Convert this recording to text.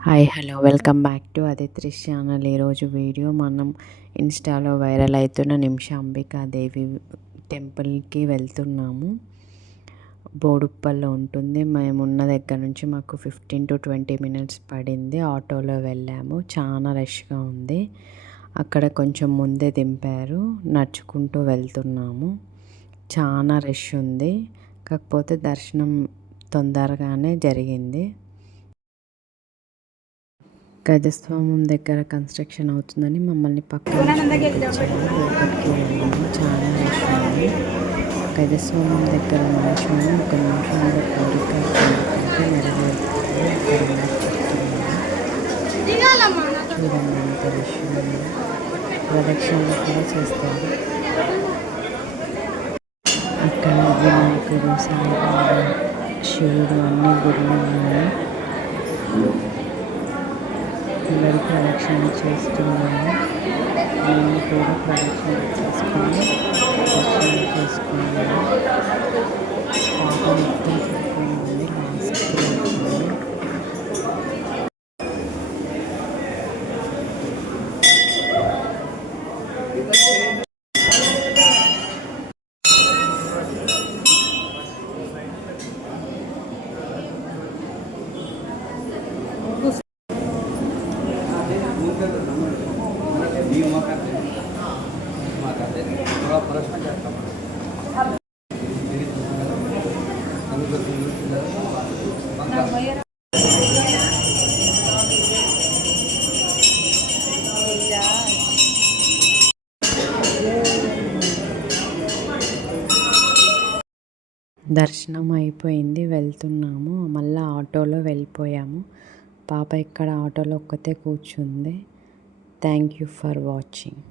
Hi hello welcome back to Adithrish channel. ఈరోజు video మనం ఇన్స్టాలో వైరల్ అవుతున్న నిమిషాంబికాదేవి టెంపుల్కి వెళ్తున్నాము. బోడుప్పల్లో ఉంటుంది. మేము ఉన్న దగ్గర నుంచి మాకు 15 to 20 minutes పడింది. ఆటోలో వెళ్ళాము. చాలా రష్గా ఉంది. అక్కడ కొంచెం ముందే దింపారు. నడుచుకుంటూ వెళ్తున్నాము. చాలా రష్ ఉంది. కాకపోతే దర్శనం తొందరగానే జరిగింది. గజస్వామం దగ్గర కన్స్ట్రక్షన్ అవుతుందని మమ్మల్ని పక్కన పంపించారు. లోపలికి వెళ్ళాము. చాలా రష్ ఉంది. గజస్వామం దగ్గర నిల్చొని ఒక నిమిషంలో కోరిక కోరుకుంటే నెరవేరుతుంది. అక్కడ చెప్తున్నారు. చూడండి ఎంత రష్ ఉంది. ప్రదక్షిణలు కూడా చేస్తారు. అక్కడ వినాయకుడు, సాయిబాబా, శివుడు అన్ని గుళ్ళు ఉన్నాయి. అందరూ ప్రదక్షిణ చేస్తున్నాము. మేము కూడా ప్రదక్షిణ చేసుకున్నాము. పాప మొత్తం పడుకుంది. లాస్ట్కి వెళ్తుంది. దర్శనం అయిపోయింది. వెళ్తున్నాము. మళ్ళీ ఆటోలో వెళ్ళిపోయాము. పాప ఇక్కడ ఆటోలో ఒక్కతే కూర్చుంది. Thank you for watching.